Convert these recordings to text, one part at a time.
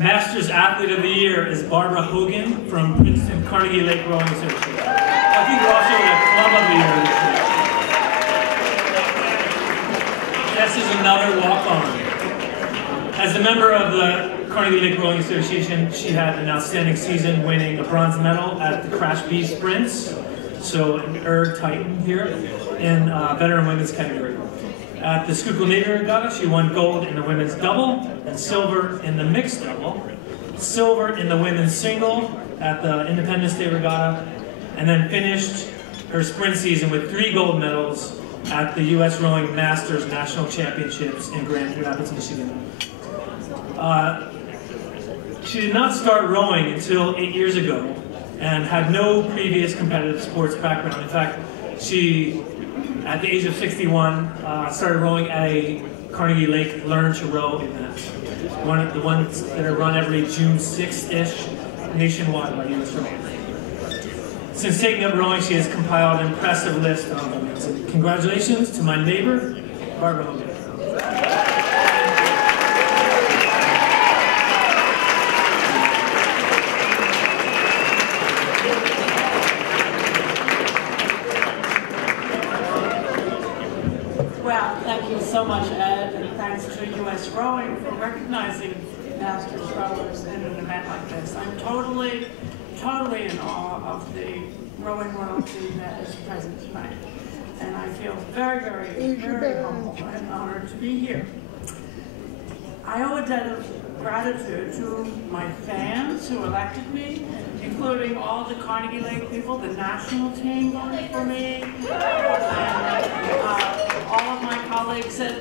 Masters Athlete of the Year is Barbara Hogan from Princeton Carnegie Lake Rowing Association. I think we're also the Club of the Year this year. Jess is another walk-on. As a member of the Carnegie Lake Rowing Association, she had an outstanding season, winning a bronze medal at the Crash B Sprints, so an Erg Titan here, in veteran women's category. At the Schuylkill Navy Regatta, she won gold in the women's double and silver in the mixed double, silver in the women's single at the Independence Day Regatta, and then finished her sprint season with 3 gold medals at the U.S. Rowing Masters National Championships in Grand Rapids, Michigan. She did not start rowing until 8 years ago and had no previous competitive sports background. In fact, she, at the age of 61, started rowing at a Carnegie Lake Learn to Row event. One of the ones that are run every June 6th-ish nationwide by U.S. Rowing. Since taking up rowing, she has compiled an impressive list of events. Congratulations to my neighbor, Barbara Hogan. So much, Ed, and thanks to U.S. Rowing for recognizing Masters rowers in an event like this. I'm totally in awe of the rowing royalty that is present tonight. And I feel very humble and honored to be here. I owe a debt of gratitude to my fans who elected me, including all the Carnegie Lake people, the national team voted for me, and all of my colleagues at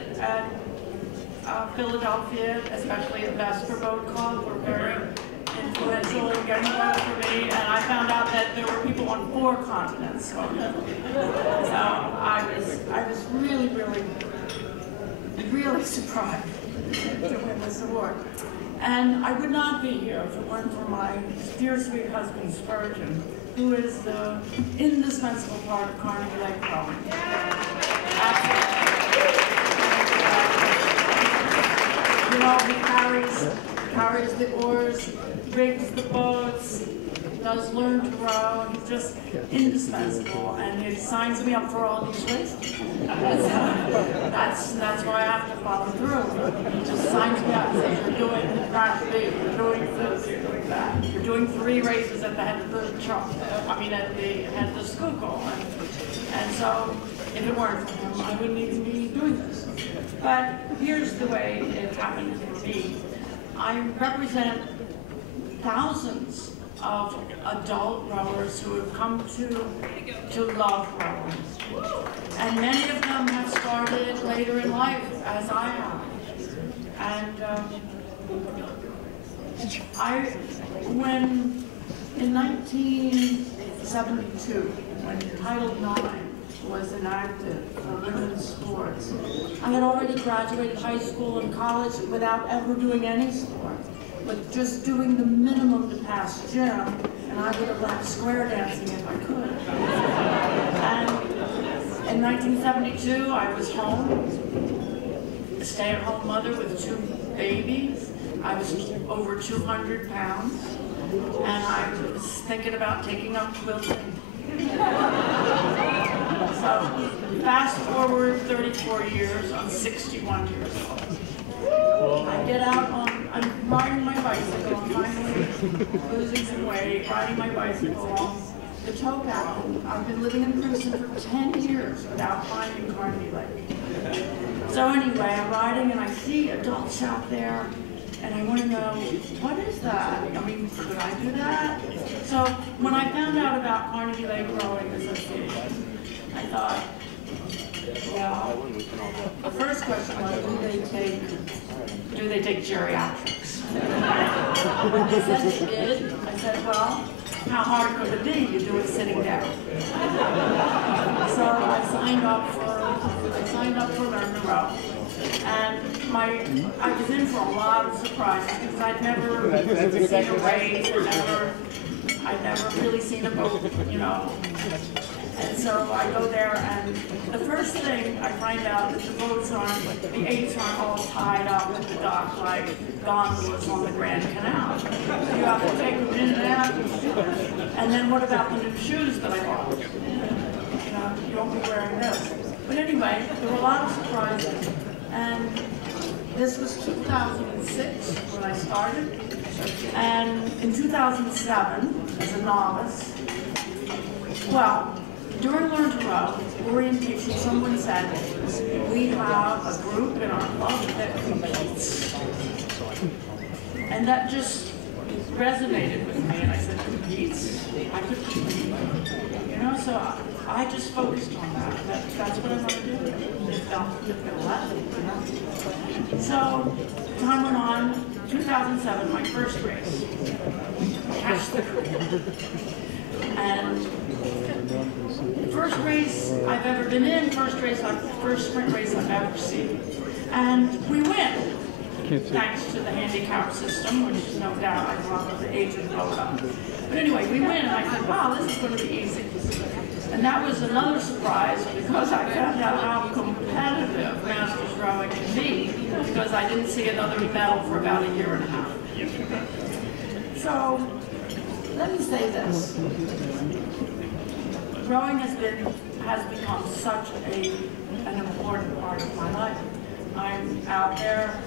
Philadelphia, especially at Vesper Boat Club, were very influential in getting voted for me, and I found out that there were people on 4 continents voting. So I was really surprised to win this award. And I would not be here if it weren't for my dear sweet husband Spurgeon, who is the indispensable part of Carnegie Lake Rowing. You know, he carries the oars, rigs the boats, does learn to row. He's just indispensable, and he signs me up for all these races. That's why I have to follow through. He just signs me up and says, "You're doing Crash B, you're doing this, you're doing that. You're doing 3 races at the head of the at the head of the Schuylkill." And so, if it weren't for him, I wouldn't even be doing this. But here's the way it happened for me. I represent thousands of adult rowers who have come to love rowing. And many of them have started later in life, as I have. And when in 1972, when Title IX was enacted for women's sports, I had already graduated high school and college without ever doing any sport, but just doing the minimum to pass gym, and I would have left square dancing if I could. And in 1972, I was home, a stay-at-home mother with 2 babies. I was over 200 pounds, and I was thinking about taking up quilting. So, fast forward 34 years, I'm 61 years old. I get out I'm riding my bicycle, I'm finally losing some weight, riding my bicycle along the towpath. I've been living in Princeton for 10 years without finding Carnegie Lake. So anyway, I'm riding and I see adults out there, and I want to know, what is that? I mean, could I do that? So when I found out about Carnegie Lake Rowing Association, I thought, well, the first question was, do they take geriatrics? They said they did. I said, well, how hard could it be? You do it sitting down. So I signed up for Learn to Row. And I was in for a lot of surprises because I'd never seen a race, I'd never really seen a boat, you know. And so I go there, and the first thing I find out is the boats aren't, the eights aren't all tied up to the dock like gondolas on the Grand Canal. You have to take them in and out. And then what about the new shoes that I bought? You know, you won't be wearing those. But anyway, there were a lot of surprises. And this was 2006 when I started. And in 2007, as a novice, well, during Learn to Row orientation, someone said, we have a group in our club that competes. And that just resonated with me, and I said, competes? I could compete. You know, so I just focused on that. That's what I want to do. If they'll let me, you know. So, time went on, 2007, my first race. Catch the crew. And first race I've ever been in, first sprint race I've ever seen. And we win, thanks to the handicap system, which is no doubt I love the agent vote on. But anyway, we win, and I said, wow, this is going to be easy. And that was another surprise, because I found out how competitive masters rowing can be, because I didn't see another medal for about a year and a half. So, let me say this. Rowing has become such an important part of my life. I'm out there,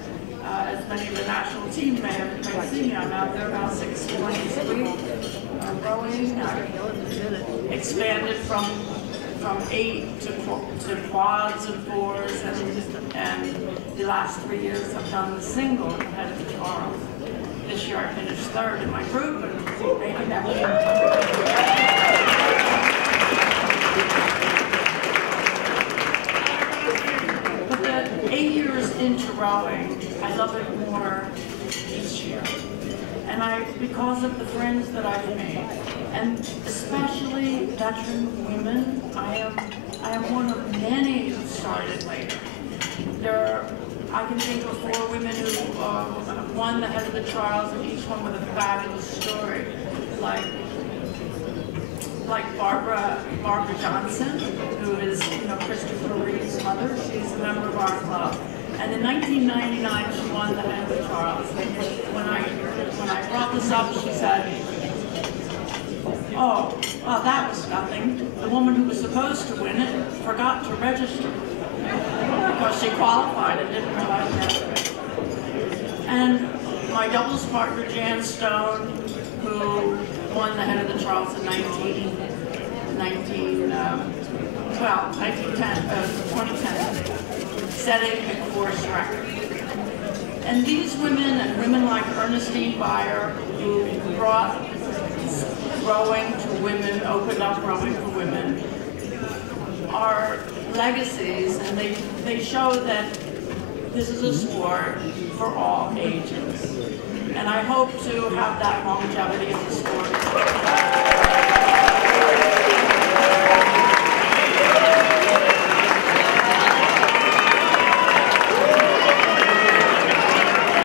as many of the national team may have seen me, I'm out there about 6 mornings a week, rowing. I've expanded from 8 to quads and fours, and the last 3 years I've done the single ahead of the Charles. This year I finished third in my group, and maybe that was But the 8 years into rowing, I love it more each year. And because of the friends that I've made, and especially veteran women, I am one of many who started later. I can think of 4 women who won the head of the trials, and each one with a fabulous story, like Barbara Johnson, who is Christopher Reed's mother. She's a member of our club. And in 1999, she won the head of the trials. When I brought this up, she said, "Oh, well, that was nothing. The woman who was supposed to win it forgot to register because she qualified and didn't realize that." And my doubles partner, Jan Stone, who won the head of the trials in 2010, setting a course record. And these women, and women like Ernestine Beyer, who brought rowing to women, opened up rowing for women, are legacies, and they show that this is a sport for all ages. And I hope to have that longevity in the sport.